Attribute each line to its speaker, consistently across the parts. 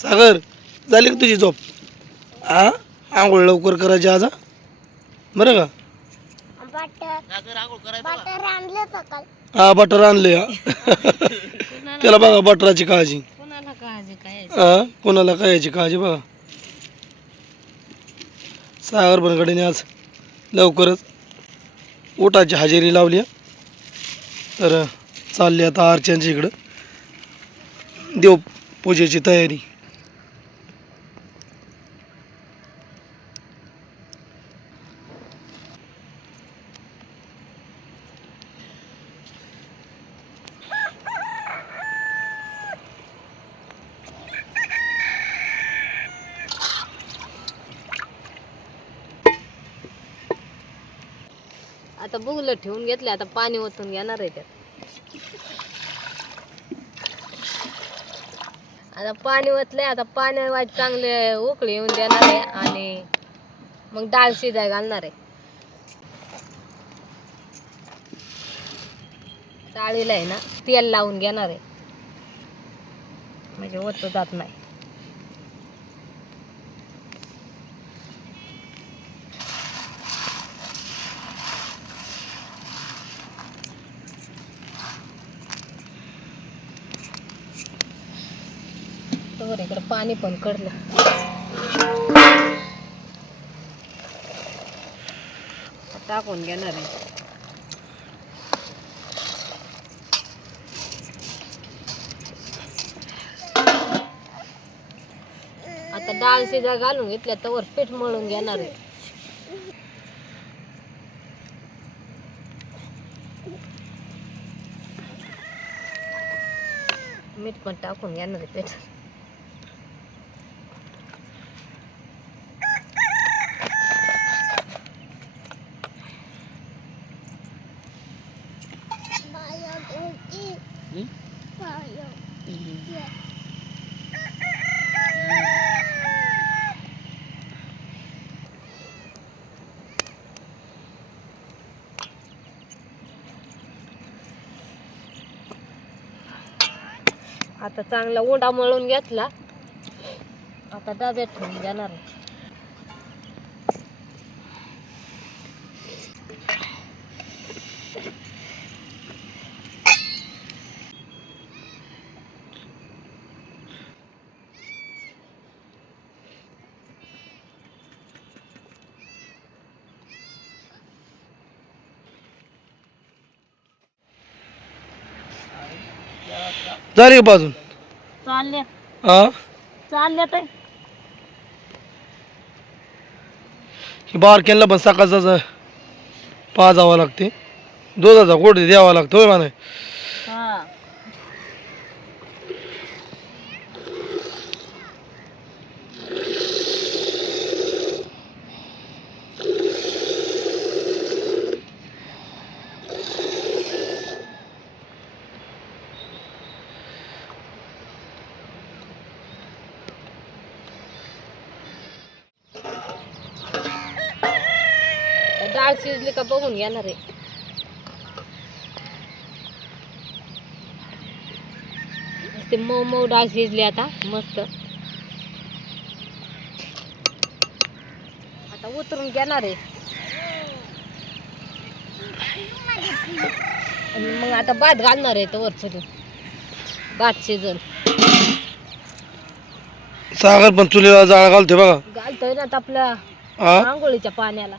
Speaker 1: सागर झाली का तुझी झोप? हा आंघोळ लवकर करायची आज हा? बरं का? हा बटर आणले हा. त्याला बघा बटराची काळजी.
Speaker 2: कोणाला काळजी काय?
Speaker 1: हा कोणाला काय याची काळजी बघा. सागर बनगडेने आज लवकरच ओटाची हजेरी लावली आहे. तर चालली आता अर्चनच्या इकडं. देव पूजेची तयारी.
Speaker 2: आता बुगलं ठेवून घेतले आता पाणी ओतून घेणार आहे त्यात. आता पाणी ओतलंय आता पाणी वाट चांगले उकळी येऊन देणार आहे आणि मग डाळ शिजाय घालणार आहे. डाळीला आहे ना तेल लावून घेणार आहे. म्हणजे ओत जात नाही. बरोबर इकडं पाणी पण कडलं. टाकून घेणार आहे. आता डाळ शिजा घालून घेतल्या तर पीठ मळून घेणार आहे. मीठ पण टाकून घेणार आहे पीठ. आता चांगला उंडा मळून घेतला आता डब्यात ठेवून जाणार आहे.
Speaker 1: झाली का बाजून.
Speaker 2: चालल्या
Speaker 1: हा
Speaker 2: चालल्या तर
Speaker 1: ही बारक्यांना पण सकाळचाच पाजावं लागते. दुधाचा गोड द्यावा लागतो होय म्हणा
Speaker 2: हा डाळ शिजली का बघून घेणार आहे ते मऊ मऊ डाळ शिजली आता मस्त आता उतरून घेणार आहे आणि मग आता भात घालणार आहे तर वर भात शिजन
Speaker 1: सागर पण चुलीला जाळ घालते बघा
Speaker 2: घालतोय ना आता आपल्या आंघोळीच्या पाण्याला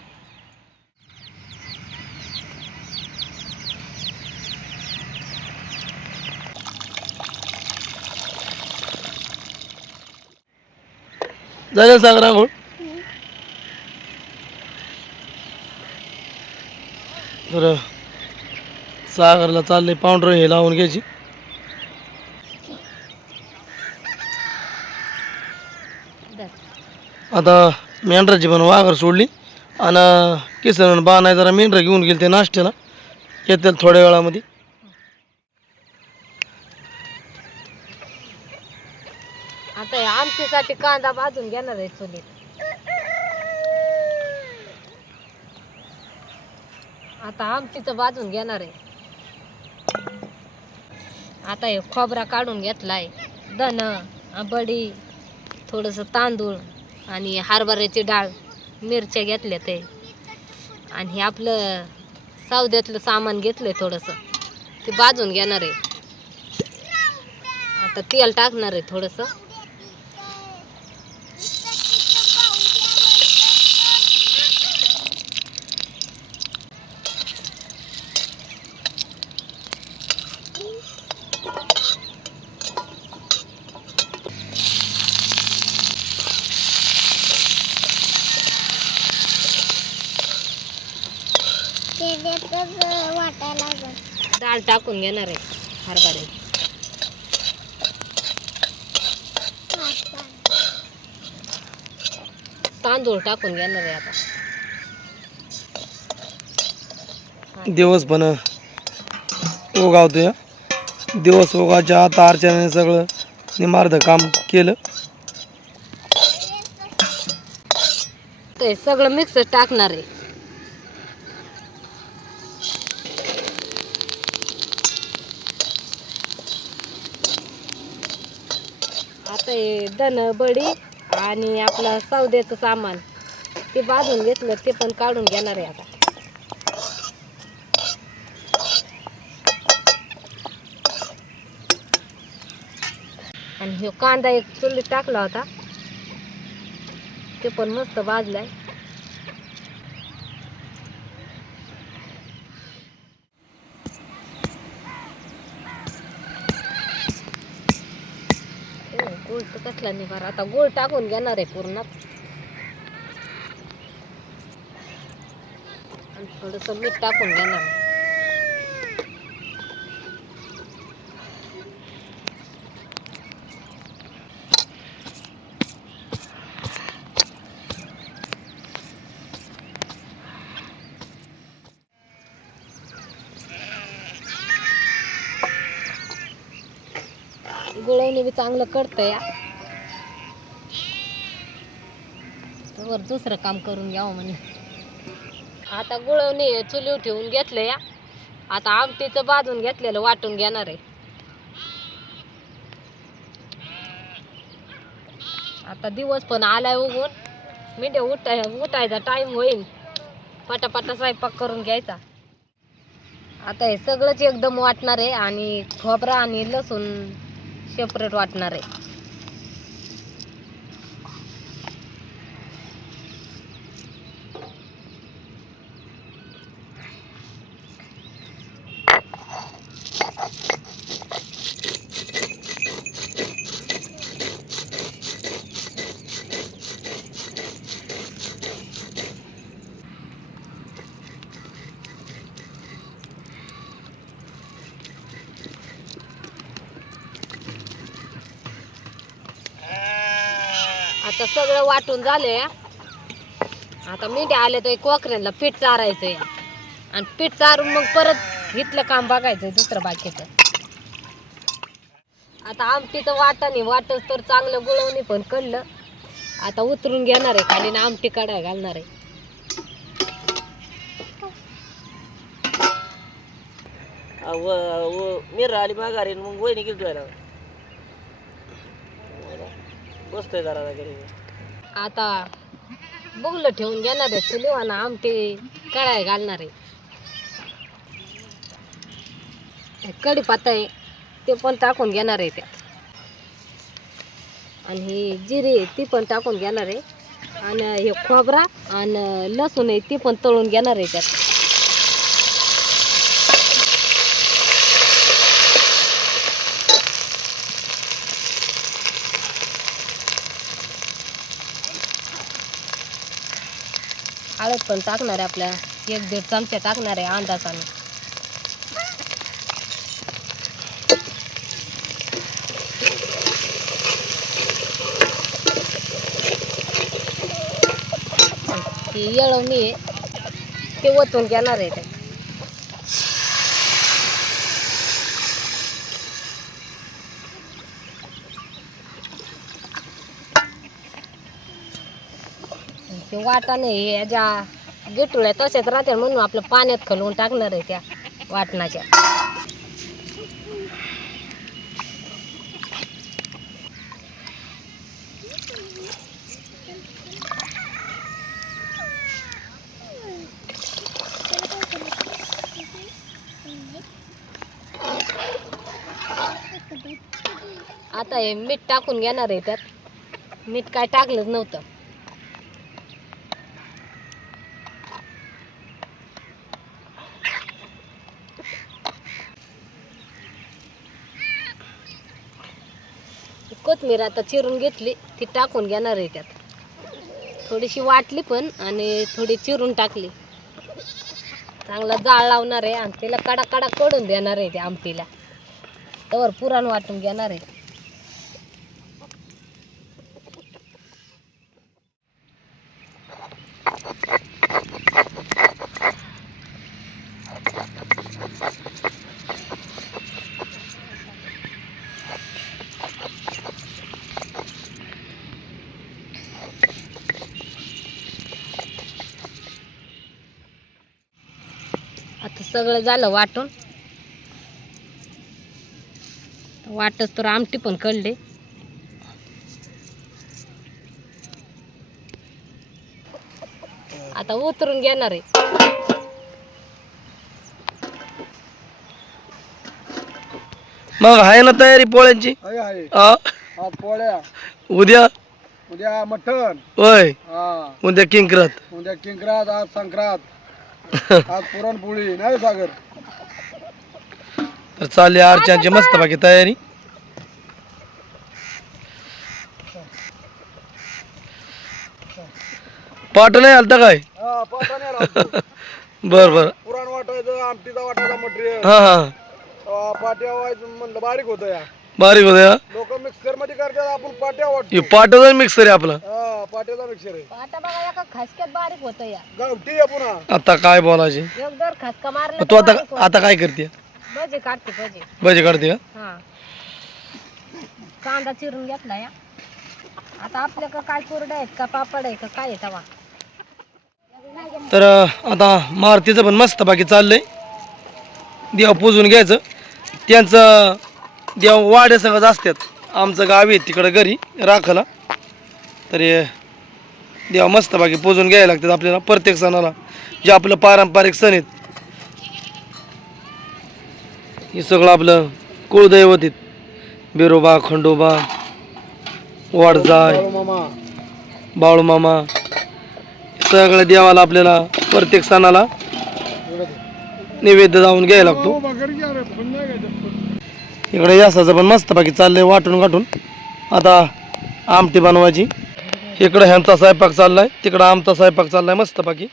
Speaker 1: झालं सागर आंघोळ तर सागरला चालले पावडर हे लावून घ्यायची. आता मेंढराची पण वाघर सोडली. आणि किसन नाही जरा मेंढर घेऊन गेले ते नाश्त्याला. येतील थोड्या वेळामध्ये.
Speaker 2: आता हे आमटीसाठी कांदा भाजून घेणार आहे चुलीत आता आमटीचं भाजून घेणार आहे. आता हे खोबरा काढून घेतलाय धन बडी थोडंसं तांदूळ आणि हरभऱ्याची डाळ मिरच्या घेतल्या ते. आणि हे आपलं सौद्यातलं सामान घेतलंय थोडंसं ते भाजून घेणार आहे. आता तेल टाकणार आहे थोडंसं. घेणार आहे हरभऱ्याची तांदूळ टाकून घेणार आहे आता.
Speaker 1: दिवस पण उगावतोय. दिवस उगाच्या आता अर्चनाने सगळं निमार्ध काम केलं.
Speaker 2: ते सगळं मिक्स टाकणार आहे. आता हे धन बडी आणि आपलं सौद्याचं सामान. ते बाजून घेतलं ते पण काढून घेणार आहे आता. आणि ह्यो कांदा एक चुलीत टाकला होता. ते पण मस्त भाजलाय. टाकला नाही कसला आता गोळ टाकून घेणार आहे पूर्ण. आणि थोडस मीठ टाकून घेणार. गुळवणी बी चांगलं कळतं या वर दुसरं काम करून घ्यावं म्हणे. आता गुळवणी चुलीव ठेवून घेतलं या. आता आमटीचं बाजून घेतलेलं वाटून घेणार आहे. आता दिवस पण आलाय उगून. मिंड्या उठाय उठायचा टाइम होईल पटापटा स्वयंपाक करून घ्यायचा. आता हे सगळंच एकदम वाटणार आहे आणि खोबरा आणि लसूण सेपरेट वाटणार आहे आता सगळं झाले. आता मेंढ्या आल्या तर कोकऱ्यांना पीठ चारायचंय. आणि पीठ चारून मग परत इथलं काम बघायचंय दुसरं बाकीचं. आता आमटीचं वाटाणे वाटच तर चांगलं गुळवणी पण कळलं. आता उतरून घेणार आहे. खाली ना आमटी काढाय घालणार आहे.
Speaker 1: मिर आली माघारी मग वहिनी किती तुला बसतोय जरा घरी.
Speaker 2: आता बुगलं ठेवून घेणार आहे चुलीवाना आमटे कढाय घालणार आहे. कढीपत्ता आहे ते पण टाकून घेणार आहे त्यात. आणि ही जिरे आहे ती पण टाकून घेणार आहे. आणि हे खोबरा आणि लसूण आहे ते पण तळून घेणार आहे त्यात. हळद पण टाकणार आहे आपल्या. एक दीड चमचा टाकणार आहे अंदाजाने. ही येळवणी आहे ते ओतून घेणार आहे हे वाटाणे हे ज्या गिटुळ्या तसेच राहते म्हणून आपलं पाण्यात खलवून टाकणार आहे त्या वाटणाच्या. आता हे मीठ टाकून घेणार आहे त्यात. मीठ काय टाकलंच नव्हतं. कोथमीर आता चिरून घेतली ती टाकून घेणार आहे त्यात. थोडीशी वाटली पण आणि थोडी चिरून टाकली. चांगला जाळ लावणार आहे आणि तिला कडा कडा कडून देणार आहे ते आमटीला. तर पुराण वाटून घेणार आहे. सगळं झालं वाटून. वाटच तर आमटी पण कळले. आता उतरून घेणार आहे.
Speaker 1: मग आहे ना तयारी पोळ्यांची?
Speaker 3: आहे आहे.
Speaker 1: हा
Speaker 3: आज पोळ्या.
Speaker 1: उद्या?
Speaker 3: उद्या मटण.
Speaker 1: होय.
Speaker 3: हा.
Speaker 1: उद्या किंक्रत.
Speaker 3: उद्या किंक्रात आज संक्रांत. आज पुरणपोळी नाही सागर?
Speaker 1: तर चालली अर्चनाची मस्त बाकी तयारी. पाठ नाही आलता काय?
Speaker 3: हा आला.
Speaker 1: बर बर.
Speaker 3: पुरण वाटायचं आमटीचा वाटायचा मटेरियल.
Speaker 1: हा हा.
Speaker 3: पाट्या व्हायचं म्हणलं बारीक होतं या.
Speaker 1: बारीक होतं हा.
Speaker 3: लोक मिक्सरमध्ये करतात आपण पाट्या
Speaker 1: हे पाटाचा मिक्सर आहे आपला.
Speaker 3: हा पाट्याचा मिक्सर आहे.
Speaker 2: आता बघा एका खसक्यात बारीक होतं या.
Speaker 3: गावठी आहे पुन्हा.
Speaker 1: आता काय बोलायचे?
Speaker 2: एक दर खसका मारला
Speaker 1: मग तू आता आता काय करते?
Speaker 2: भजी काढते भजी.
Speaker 1: भजी काढते का?
Speaker 2: हा. कांदा चिरून घेतला या. आता आपल्याकडं काय कुरडे आहेत का पापड आहे का काय आहे तवा?
Speaker 1: तर अं, आता मारुतीचं पण मस्त बाकी चाललंय. देव पूजून घ्यायचं. त्यांचं देव वाड्यासंगच असतात आमचं गाव आहे तिकडं घरी राखाला. तर देवा देव मस्त बाकी पोजून घ्यायला लागतात आपल्याला प्रत्येक सणाला जे आपलं पारंपरिक सण आहेत. हे सगळं आपलं कुळदैवत आहेत. बिरोबा खंडोबा वाडजाय
Speaker 3: मामा
Speaker 1: बाळूमामा सगळ्या देवाला आपल्याला प्रत्येक सणाला नैवेद्य जाऊन घ्यायला लागतो. इकडे यासाचं पण मस्त बाकी चाललंय वाटून गाठून. आता आमटी बनवायची. इकडं ह्यांचा स्वयंपाक चाललाय तिकडं आमचा स्वयंपाक चाललाय मस्त बाकी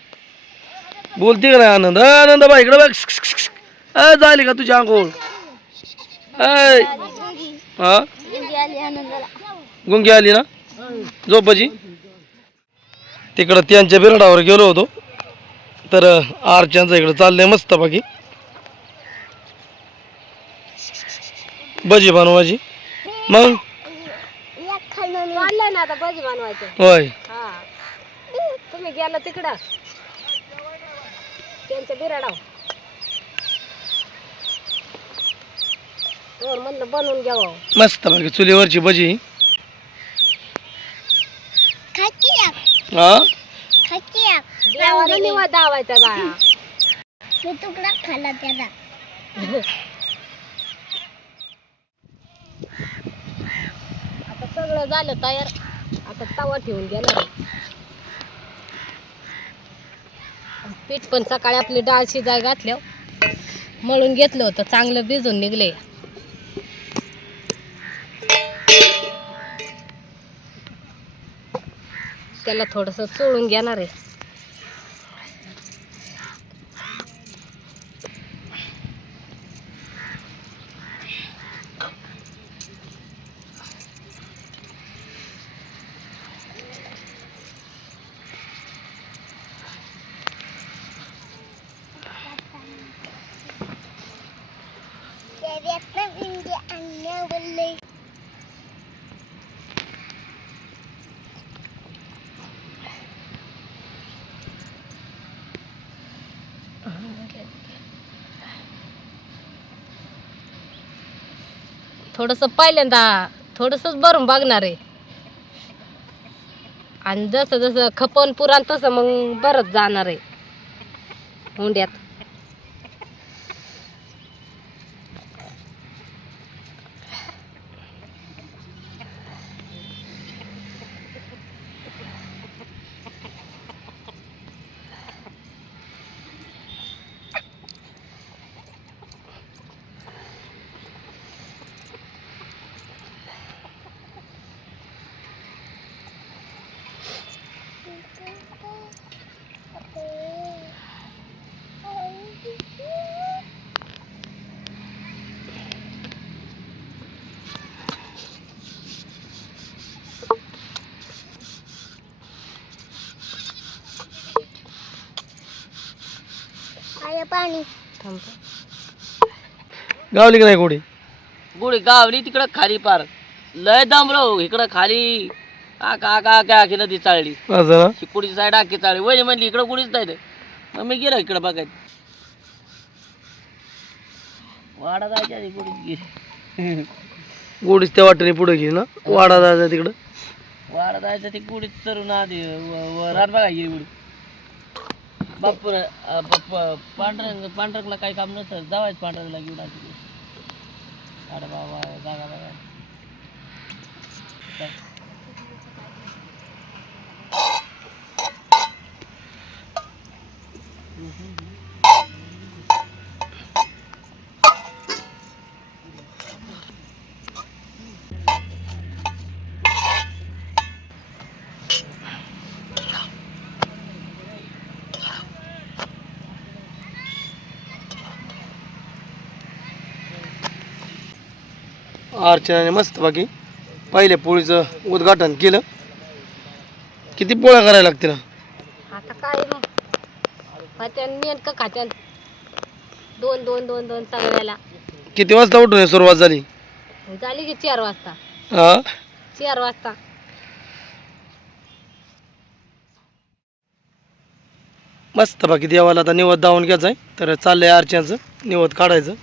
Speaker 1: बोलते का नाही आनंद? आनंद बा इकडे बघ. अ, झाली का तुझी आंघोळ? अय. हा? गुंगी आली ना? झोपाची? तिकडं त्यांच्या बिरडावर गेलो होतो. तर आरच्यांचं इकडं चाललंय मस्त बाकी भजी बनवायची? मग?
Speaker 2: चाललंय ना आता भजी बनवायचं.
Speaker 1: होय.
Speaker 2: हा. तुम्ही गेला तिकडं. त्यांच्या बिराडाव. तर म्हणलं बनवून घ्यावं.
Speaker 1: मस्त बाकी चुलीवरची भजी. हा?
Speaker 2: देवाला निवा दावायचा बाळा आता सगळं झालं तयार. आता तवा ठेवून गेला पीठ पण सकाळी आपली डाळ शिजाय घातल्यावर मळून घेतलं होतं चांगलं भिजून निघले त्याला थोडस चोळून घेणार आहे. थोडंसं पहिल्यांदा थोडंसंच भरून बघणार आहे. आणि जसं जसं खपवून पुराण तसं मग बरंच जाणार आहे. हुंड्यात. थांब.
Speaker 1: गावली की नाही कोडी
Speaker 4: गुढी गावली तिकडं खाली पार. लय दमलो इकडं खाली. आका आका आका आखी नदी चालली.
Speaker 1: असं ना
Speaker 4: चिकुडीची साईड आखी चालली. वहिनी म्हणली इकडं गुढीच नाही मग मी गेलो इकडं बघायला वाडा जायच्या आधी गुढीच गेली?
Speaker 1: गोडीच त्या वाटेने पुढे घे ना? वाडा जायचा तिकडं?
Speaker 4: वाडा जायचं ती गुढीच चरून आधी व- व- रान बघायला गेली गुढी बापूर पांढरंग पांढरंगला काही काम नसतं जावायचं पांढरंगला घेऊन आधी अरे बाबा जागा बघा
Speaker 1: अर्चनाने मस्त बाकी पहिल्या पोळीचं उद्घाटन केलं. किती पोळ्या करायला लागतील?
Speaker 2: आता काय मग? खात्यान नेमकं खात्यान दोन दोन दोन दोन सगळ्याला.
Speaker 1: किती वाजता उठून सुरुवात झाली?
Speaker 2: झाली की चार वाजता.
Speaker 1: हा?
Speaker 2: चार वाजता.
Speaker 1: मस्त बाकी देवाला आता निवद दावून घ्यायचं आहे तर चाललंय अर्चनाचं निवद काढायचं.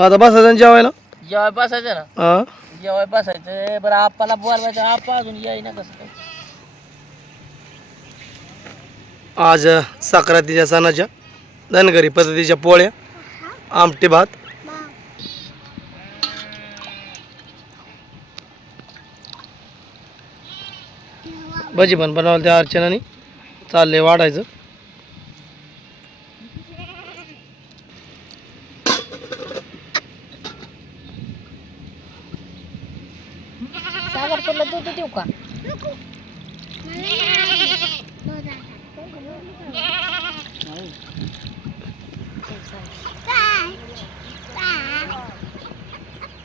Speaker 1: मग आता बसायचं जेवायला?
Speaker 4: जेवाय बसायचं ना.
Speaker 1: हा.
Speaker 4: जेवाय बसायचं. बरं आप्पाला बोलवायचं. आप्पा अजून याय ना कसं काय?
Speaker 1: आज साखरातीच्या सणाच्या धनगरी पद्धतीच्या पोळ्या आमटी भात. भजी पण बनवलं त्या अर्चनाने. चालले वाढायचं.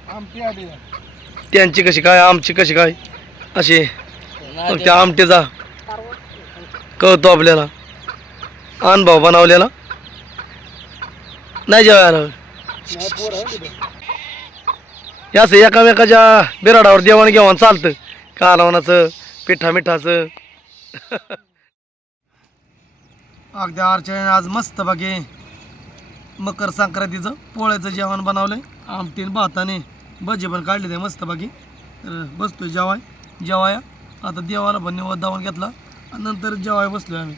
Speaker 3: आमटी आली.
Speaker 1: त्यांची कशी काय आमची कशी काय? अशी मग त्या आमटीचा कळतो आपल्याला. अनुभव बनवलेला. नाही जेवायला. हे असं एकामेकाच्या बिराडावर देवाण घेवाण चालतं. कालवणाचं पिठा मिठाचं अगदी अर्चने आज मस्त बाकी मकर संक्रांतीचं पोळ्याचं जेवण बनवलंय. आमटीन भाताने. भजे पण काढले ते मस्त बाकी. तर बसतोय जेवाय. जेवाया. आता देवाला पण निवड दावून घेतला. आणि नंतर जेवाय बसलोय आम्ही.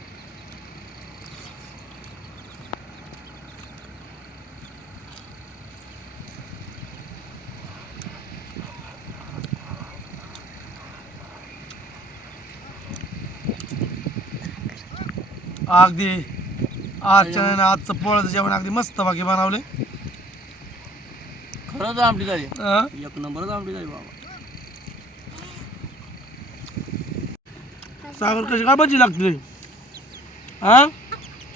Speaker 1: अगदी. आजच्या आजचं पोळाचं जेवण अगदी मस्त बाकी बनवले.
Speaker 4: खरंच आमटी झाली? एक नंबरच आमटी झाली बाबा.
Speaker 1: सागर कशी काय भजी लागते? हा?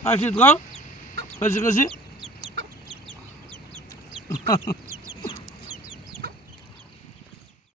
Speaker 1: अशीच का? कशी कशी?